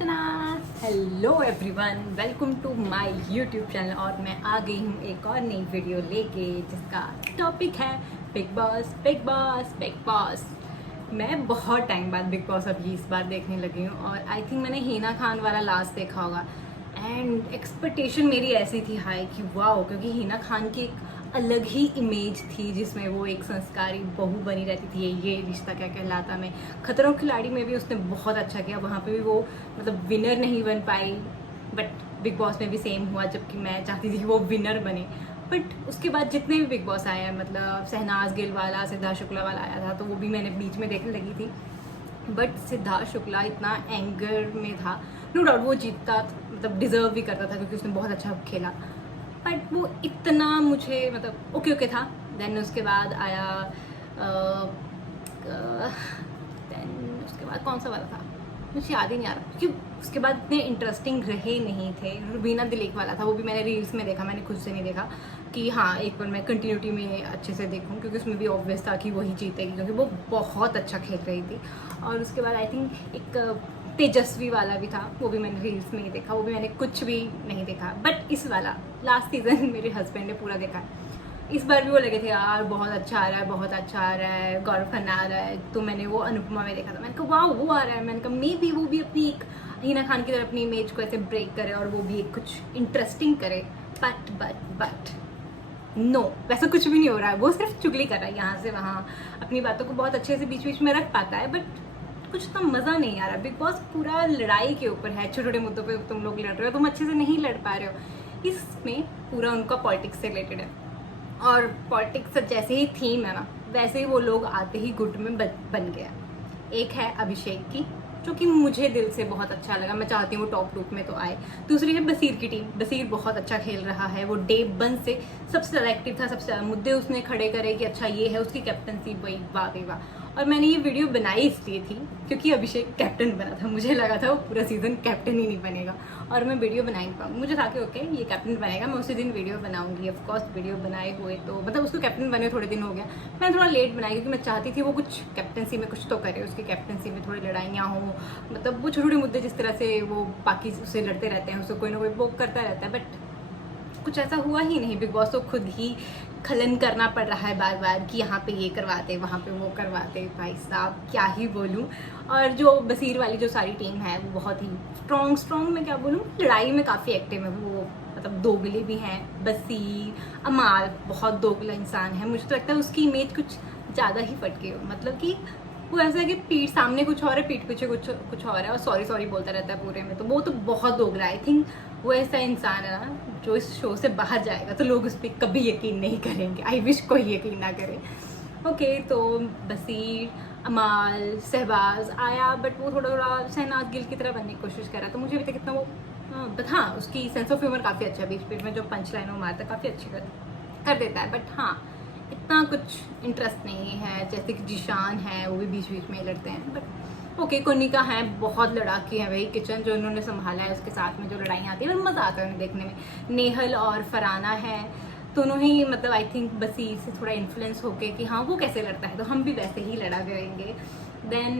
तना hello everyone, welcome to my YouTube channel. और मैं आ गई हूँ एक और नई वीडियो लेके जिसका टॉपिक है big boss big boss big boss. मैं बहुत टाइम बाद बिग बॉस अभी इस बार देखने लगी हूँ और आई थिंक मैंने हिना खान वाला लास्ट देखा होगा एंड एक्सपेक्टेशन मेरी ऐसी थी हाई कि वाओ, क्योंकि हिना खान की एक अलग ही इमेज थी जिसमें वो एक संस्कारी बहू बनी रहती थी। ये रिश्ता क्या कहलाता में, खतरों खिलाड़ी में भी उसने बहुत अच्छा किया, वहाँ पे भी वो मतलब विनर नहीं बन पाई। बट बिग बॉस में भी सेम हुआ, जबकि मैं चाहती थी कि वो विनर बने। बट उसके बाद जितने भी बिग बॉस आए हैं, मतलब शहनाज गिल वाला, सिद्धार्थ शुक्ला वाला आया था, तो वो भी मैंने बीच में देखने लगी थी। बट सिद्धार्थ शुक्ला इतना एंगर में था, नो डाउट वो जीतता, मतलब डिजर्व भी करता था क्योंकि उसने बहुत अच्छा खेला। बट वो इतना मुझे मतलब ओके ओके था। देन उसके बाद आया देन उसके बाद कौन सा वाला था मुझे याद ही नहीं आ रहा, क्योंकि उसके बाद इतने इंटरेस्टिंग रहे नहीं थे। रुबीना दिलीप वाला था, वो भी मैंने रील्स में देखा, मैंने खुद से नहीं देखा कि हाँ एक बार मैं कंटिन्यूटी में अच्छे से देखूं, क्योंकि उसमें भी ऑब्वियस था कि वही जीतेगी क्योंकि वो बहुत अच्छा खेल रही थी। और उसके बाद आई थिंक एक तेजस्वी वाला भी था, वो भी मैंने रील्स में ही देखा, वो भी मैंने कुछ भी नहीं देखा। बट इस वाला लास्ट सीजन मेरे हस्बैंड ने पूरा देखा है। इस बार भी वो लगे थे यार बहुत अच्छा आ रहा है, बहुत अच्छा आ रहा है, गौरव खन्ना आ रहा है। तो मैंने वो अनुपमा में देखा था, मैंने कहा वाह वो आ रहा है। मैंने कहा मे बी वो भी अपनी एक हिना खान की तरह अपनी इमेज को ऐसे ब्रेक करे और वो भी एक कुछ इंटरेस्टिंग करे। बट नो, वैसा कुछ भी नहीं हो रहा है। वो सिर्फ चुगली कर रहा है यहाँ से वहाँ, अपनी बातों को बहुत अच्छे से बीच बीच में रख पाता है, बट कुछ तो मज़ा नहीं आ रहा। बिग बॉस पूरा लड़ाई के ऊपर है, छोटे छोटे मुद्दों पे तुम लोग लड़ रहे हो, तुम अच्छे से नहीं लड़ पा रहे हो। इसमें पूरा उनका पॉलिटिक्स से रिलेटेड है और पॉलिटिक्स जैसे ही थीम है ना, वैसे ही वो लोग आते ही गुट में बन गया। एक है अभिषेक की, जो कि मुझे दिल से बहुत अच्छा लगा, मैं चाहती हूँ वो टॉप ग्रुप में तो आए। दूसरी है बसीर की टीम, बसीर बहुत अच्छा खेल रहा है, वो डे वन से सबसे ज़्यादा एक्टिव था, सबसे ज़्यादा मुद्दे उसने खड़े करे कि अच्छा ये है उसकी कैप्टनसी, वही वाह भाई वाह। और मैंने ये वीडियो बनाई इसलिए थी क्योंकि अभिषेक कैप्टन बना था, मुझे लगा था वो पूरा सीजन कैप्टन ही नहीं बनेगा और मैं वीडियो बना नहीं पाऊंगी। मुझे था कि ओके ये कैप्टन बनेगा, मैं उसी दिन वीडियो बनाऊंगी। ऑफकोर्स वीडियो बनाए हुए तो मतलब उसको कैप्टन बने थोड़े दिन हो गया, मैं थोड़ा लेट बनाई क्योंकि मैं चाहती थी वो कुछ कैप्टनसी में कुछ तो करे, उसकी कैप्टनसी में थोड़ी लड़ाइयाँ हों, मतलब वो छोटे छोटे मुद्दे जिस तरह से वो बाकी उससे लड़ते रहते हैं, उसको कोई ना कोई वो करता रहता है। बट कुछ ऐसा हुआ ही नहीं। बिग बॉस को खुद ही खलन करना पड़ रहा है बार बार कि यहाँ पे ये करवाते, वहाँ पे वो करवाते। भाई साहब क्या ही बोलूँ। और जो बसीर वाली जो सारी टीम है वो बहुत ही स्ट्रॉन्ग मैं क्या बोलूँ, लड़ाई में काफ़ी एक्टिव है वो, मतलब दोगले भी हैं। बसीर अमाल बहुत दोगला इंसान है, मुझे तो लगता है उसकी इमेज कुछ ज़्यादा ही फट गई हो, मतलब कि वो ऐसा है कि पीठ सामने कुछ और है, पीठ पीछे कुछ और है, और सॉरी बोलता रहता है पूरे में। तो वो तो बहुत दोगला है। आई थिंक वो ऐसा इंसान है ना जो इस शो से बाहर जाएगा तो लोग उस पर कभी यकीन नहीं करेंगे। आई विश कोई यकीन ना करे। ओके, तो बसीर अमाल शहबाज आया, बट वो थोड़ा थोड़ा शहनाज गिल की तरह बनने की कोशिश कर रहा है, तो मुझे अभी तक इतना वो हाँ उसकी सेंस ऑफ ह्यूमर काफ़ी अच्छा है, बीच बीच में जो पंच लाइन वो मारता है काफ़ी अच्छी कर देता है। बट हाँ इतना कुछ इंटरेस्ट नहीं है, जैसे कि जिशान है वो भी बीच बीच में लड़ते हैं। बट ओके, कोनिका है बहुत लड़ाकी है भाई, किचन जो उन्होंने संभाला है उसके साथ में जो लड़ाइयाँ आती है मज़ा आता है उन्हें देखने में। नेहल और फराना है, दोनों ही मतलब आई थिंक बसीर से थोड़ा इन्फ्लुएंस होके कि हाँ वो कैसे लड़ता है तो हम भी वैसे ही लड़ा करेंगे। देन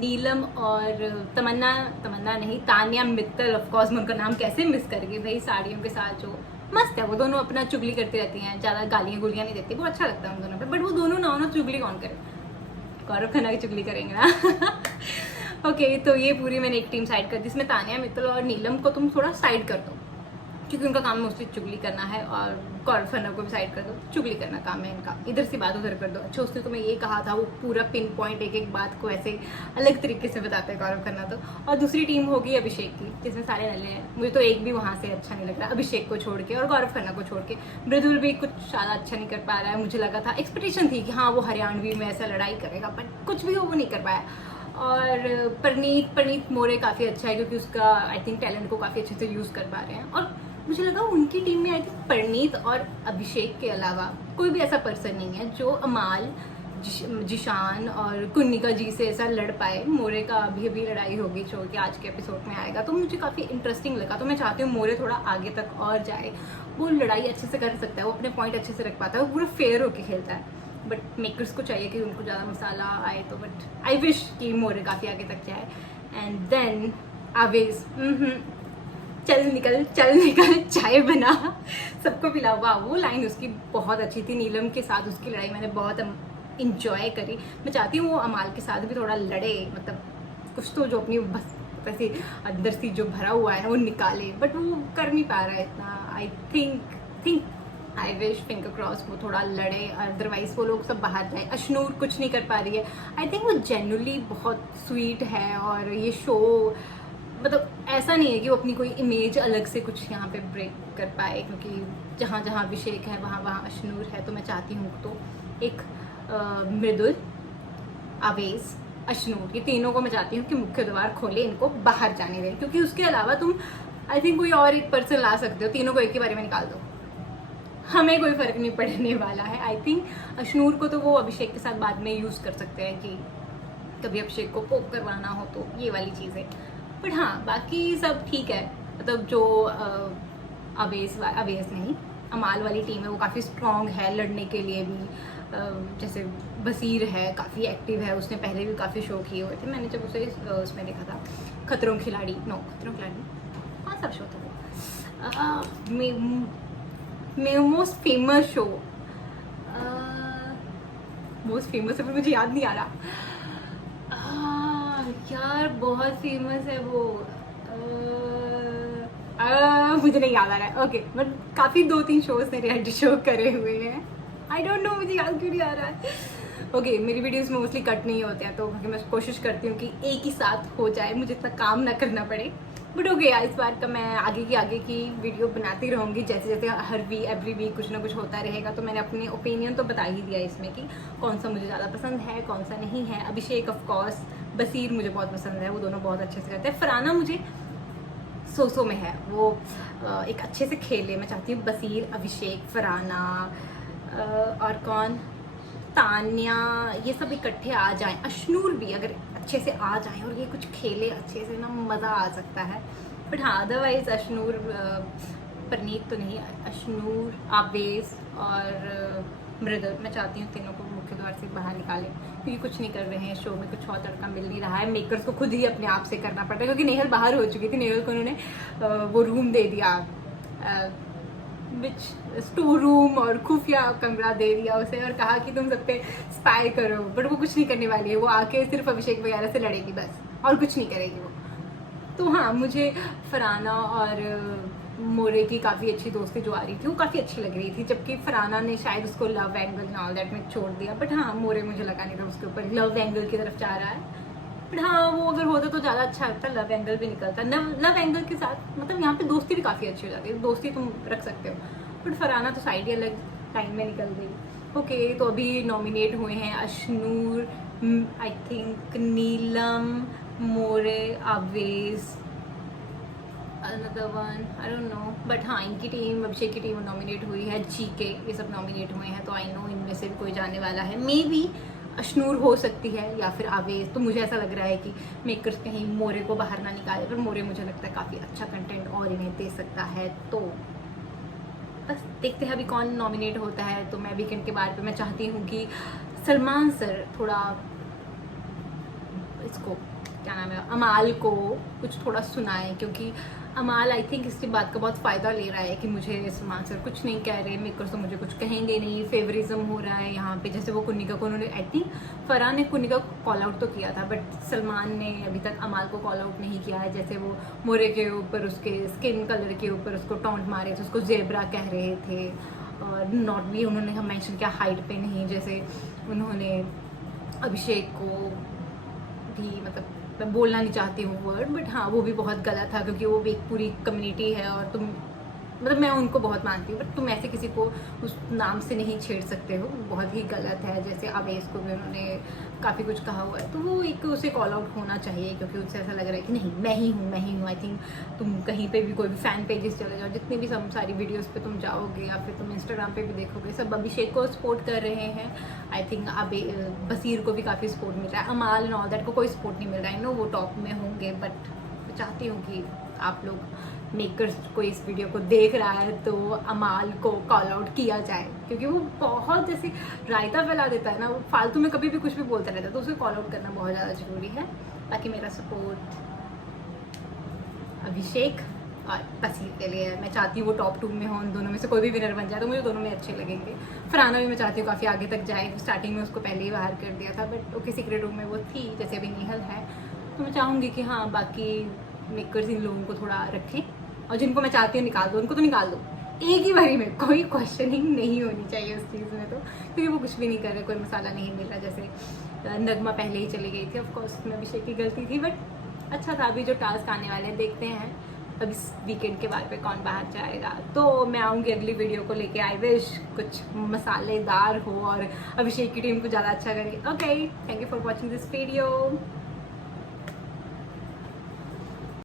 नीलम और तमन्ना नहीं, तानिया मित्तल, ऑफकोर्स मैं उनका नाम कैसे मिस करेंगे भाई, साड़ियों के साथ जो मस्त है। वो दोनों अपना चुगली करती रहती हैं, ज़्यादा गालियाँ गुलियाँ नहीं देती, वो अच्छा लगता है उन दोनों पे। बट वो दोनों ना चुगली कौन करे, गौरव खन्ना की चुगली करेंगे ना। ओके, तो ये पूरी मैंने एक टीम साइड कर दी, इसमें तानिया मित्तल और नीलम को तुम थोड़ा साइड कर दो क्योंकि उनका काम मोस्टली चुगली करना है, और गौरव खन्ना को भी साइड कर दो, चुगली करना काम है इनका, इधर से बात उधर कर दो। अच्छा उसने तो मैं ये कहा था, वो पूरा पिन पॉइंट एक एक बात को ऐसे अलग तरीके से बताते हैं गौरव खन्ना तो। और दूसरी टीम होगी अभिषेक की, जिसमें सारे नल्ले हैं, मुझे तो एक भी वहाँ से अच्छा नहीं लग रहा अभिषेक को छोड़ के और गौरव खन्ना को छोड़ के। मृदुल भी कुछ ज़्यादा अच्छा नहीं कर पा रहा है, मुझे लगा था, एक्सपेक्टेशन थी कि हाँ वो हरियाणवी में ऐसा लड़ाई करेगा, बट कुछ भी वो नहीं कर पाया। और परनीत मोरे काफ़ी अच्छा है क्योंकि उसका आई थिंक टैलेंट को काफ़ी अच्छे से यूज़ कर पा रहे हैं। और मुझे लगा उनकी टीम में आई थिंक परनीत और अभिषेक के अलावा कोई भी ऐसा पर्सन नहीं है जो अमाल जिशान और कुन्निका जी से ऐसा लड़ पाए। मोरे का अभी लड़ाई होगी जो कि आज के एपिसोड में आएगा, तो मुझे काफ़ी इंटरेस्टिंग लगा। तो मैं चाहती हूँ मोरे थोड़ा आगे तक और जाए, वो लड़ाई अच्छे से कर सकता है, वो अपने पॉइंट अच्छे से रख पाता है, वो पूरा फेयर होकर खेलता है। बट मेकर्स को चाहिए कि उनको ज़्यादा मसाला आए, तो बट आई विश कि मोरे काफ़ी आगे तक जाए। एंड देन आवेज चल निकल चाय बना सबको पिला। वाह, वो लाइन उसकी बहुत अच्छी थी। नीलम के साथ उसकी लड़ाई मैंने बहुत इंजॉय करी। मैं चाहती हूँ वो अमाल के साथ भी थोड़ा लड़े, मतलब कुछ तो जो अपनी बस ऐसी अंदर से जो भरा हुआ है ना वो निकाले, बट वो कर नहीं पा रहा है इतना। I think I wish, finger cross, वो थोड़ा लड़े, अदरवाइज वो लोग सब बाहर जाए। अशनूर कुछ नहीं कर पा रही है। आई थिंक वो जेन्युइनली बहुत स्वीट है, और ये शो मतलब ऐसा नहीं है कि वो अपनी कोई इमेज अलग से कुछ यहाँ पे ब्रेक कर पाए, क्योंकि जहाँ जहाँ अभिषेक है वहाँ वहाँ अशनूर है। तो मैं चाहती हूँ तो एक मृदुल, आवेज, अशनूर, ये तीनों को मैं चाहती हूँ कि मुख्य द्वार खोले, इनको बाहर जाने दें, क्योंकि उसके अलावा तुम आई थिंक कोई और एक पर्सन ला सकते हो, तीनों को एक ही बारे में निकाल दो, हमें कोई फर्क नहीं पड़ने वाला है। आई थिंक अशनूर को तो वो अभिषेक के साथ बाद में यूज़ कर सकते हैं कि कभी अभिषेक को पोक करवाना हो तो, ये वाली चीज़ें। बट हाँ, बाकी सब ठीक है। मतलब जो अवेज नहीं, अमाल वाली टीम है वो काफ़ी स्ट्रॉन्ग है लड़ने के लिए भी। जैसे बसीर है, काफ़ी एक्टिव है, उसने पहले भी काफ़ी शो किए हुए थे। मैंने जब उसे उसमें देखा था, खतरों खिलाड़ी, कौन सा शो था वो, most famous show, most famous है पर मुझे याद नहीं आ रहा यार, बहुत फेमस है वो, मुझे नहीं याद आ रहा है। ओके, बट काफ़ी 2-3 शोज ने रियलिटी शो करे हुए हैं। आई डोंट नो, मुझे याद क्यों नहीं आ रहा है। ओके, मेरी वीडियोस मोस्टली कट नहीं होते हैं, तो मैं कोशिश करती हूँ कि एक ही साथ हो जाए, मुझे इतना काम ना करना पड़े। बट ओके, इस बार का मैं आगे की वीडियो बनाती रहूँगी, जैसे जैसे हर एवरी वीक कुछ ना कुछ होता रहेगा। तो मैंने अपनी ओपिनियन तो बता ही दिया इसमें कि कौन सा मुझे ज़्यादा पसंद है, कौन सा नहीं है। अभिषेक ऑफ कोर्स, बसीर मुझे बहुत पसंद है, वो दोनों बहुत अच्छे से करते हैं। फरहाना मुझे सो में है, वो एक अच्छे से खेले। मैं चाहती हूँ बसीर, अभिषेक, फरहाना और कौन, तान्या, ये सब इकट्ठे आ जाएं। अशनूर भी अगर अच्छे से आ जाएं और ये कुछ खेले अच्छे से ना, मज़ा आ सकता है। बट हाँ, अदरवाइज अशनूर, परनीत तो नहीं, अशनूर, आवेज और मृदुल, मैं चाहती हूँ तीनों को मुख्य द्वार से बाहर निकालें, क्योंकि कुछ नहीं कर रहे हैं शो में, कुछ और तड़का मिल नहीं रहा है। मेकर्स को खुद ही अपने आप से करना पड़ता है, क्योंकि नेहल बाहर हो चुकी थी। नेहल को उन्होंने वो रूम दे दिया, स्टोर रूम और खुफिया कमरा दे दिया उसे, और कहा कि तुम सब पे स्पाई करो। बट वो कुछ नहीं करने वाली है, वो आके सिर्फ अभिषेक वगैरह से लड़ेगी बस, और कुछ नहीं करेगी वो। तो हाँ, मुझे फरहाना और मोरे की काफ़ी अच्छी दोस्ती जो आ रही थी वो काफ़ी अच्छी लग रही थी, जबकि फरहाना ने शायद उसको love angle and all that में छोड़ दिया। बट हाँ, मोरे मुझे लगा नहीं था उसके ऊपर लव एंगल की तरफ जा रहा है। बट हाँ, वो अगर होता तो ज़्यादा अच्छा लगता, लव एंगल भी निकलता। लव एंगल के साथ मतलब यहाँ पे दोस्ती भी काफ़ी अच्छी हो जाती है, दोस्ती तुम रख सकते हो। बट फरहाना तो साइड ही अलग टाइम में निकल गई। ओके, तो अभी नॉमिनेट हुए हैं Ashnoor, I think Neelam, more, Avesh, another one I don't know. But हाँ, इनकी टीम, अभिषेक की टीम नॉमिनेट हुई है, जीके, ये सब नॉमिनेट हुए हैं। तो आई नो इनमें से भी कोई जाने वाला है। मे बी अशनूर हो सकती है या फिर आवेज। तो मुझे ऐसा लग रहा है कि मेकर्स कहीं मोरे को बाहर ना निकाले, पर मोरे मुझे लगता है काफ़ी अच्छा कंटेंट और इन्हें दे सकता है। तो बस देखते हैं अभी कौन नॉमिनेट होता है। तो मैं वीकेंड के बाद पे मैं चाहती हूँ कि सलमान सर थोड़ा इसको, क्या नाम है, अमाल को कुछ थोड़ा सुनाए, क्योंकि अमाल आई थिंक इसकी बात का बहुत फ़ायदा ले रहा है कि मुझे सलमान सर कुछ नहीं कह रहे, मेकर्स तो मुझे कुछ कहेंगे नहीं, फेवरिज्म हो रहा है यहाँ पे। जैसे वो कुन्निका को उन्होंने, आई थिंक फरहान ने कुन्निका को कॉल आउट तो किया था, बट सलमान ने अभी तक अमाल को कॉल आउट नहीं किया है। जैसे वो मोरे के ऊपर, उसके स्किन कलर के ऊपर उसको टॉन्ट मारे थे, उसको जेब्रा कह रहे थे, और नॉट भी उन्होंने हम मेंशन किया हाइट पे नहीं। जैसे उन्होंने अभिषेक को भी, मतलब मैं बोलना नहीं चाहती हूँ वर्ड, बट हाँ वो भी बहुत गलत था, क्योंकि वो भी एक पूरी कम्युनिटी है और तुम, मतलब मैं उनको बहुत मानती हूँ, बट तुम ऐसे किसी को उस नाम से नहीं छेड़ सकते हो, बहुत ही गलत है। जैसे आवेश को भी उन्होंने काफ़ी कुछ कहा हुआ है, तो वो एक उसे कॉल आउट होना चाहिए, क्योंकि उससे ऐसा लग रहा है कि नहीं मैं ही हूँ। आई थिंक तुम कहीं पे भी कोई भी फैन पेजेस चले जाओ, जितने भी सब सारी वीडियोस पे तुम जाओगे या फिर तुम इंस्टाग्राम पे भी देखोगे, सब अभिषेक को सपोर्ट कर रहे हैं। आई थिंक बसीर को भी काफ़ी सपोर्ट मिल रहा है, अमाल एंड ऑल दैट को कोई सपोर्ट नहीं मिल रहा है। नो, वो टॉप में होंगे, बट मैं चाहती हूँ कि आप लोग मेकर्स को इस वीडियो को देख रहा है तो अमाल को कॉल आउट किया जाए, क्योंकि वो बहुत जैसे रायता फैला देता है ना, वो फालतू में कभी भी कुछ भी बोलता रहता है, तो उसे कॉल आउट करना बहुत ज़्यादा ज़रूरी है। बाकी मेरा सपोर्ट अभिषेक और पसी के लिए। मैं चाहती हूँ वो टॉप 2 में हो, उन दोनों में से कोई भी विनर बन जाए तो मुझे दोनों में अच्छे लगेंगे। फरहाना भी मैं चाहती हूँ काफ़ी आगे तक जाए, स्टार्टिंग में उसको पहले ही बाहर कर दिया था, बट ओके सीक्रेट रूम में वो थी, जैसे अभी नेहल है। तो मैं चाहूँगी कि हाँ बाकी मेकर्स इन लोगों को थोड़ा रखें, और जिनको मैं चाहती हूँ निकाल दो उनको तो निकाल दो एक ही बारी में, कोई क्वेश्चनिंग नहीं होनी चाहिए उस चीज़ में। तो क्योंकि वो कुछ भी नहीं कर रहे, कोई मसाला नहीं मिल रहा। जैसे नगमा पहले ही चली गई थी, ऑफकोर्स उसमें अभिषेक की गलती थी, बट अच्छा था। अभी जो टास्क आने वाले हैं देखते हैं अब इस वीकेंड के बाद पे कौन बाहर जाएगा। तो मैं आऊँगी अगली वीडियो को लेके। आई विश कुछ मसालेदार हो और अभिषेक की टीम को ज़्यादा अच्छा करे। Okay, thank you for watching this video.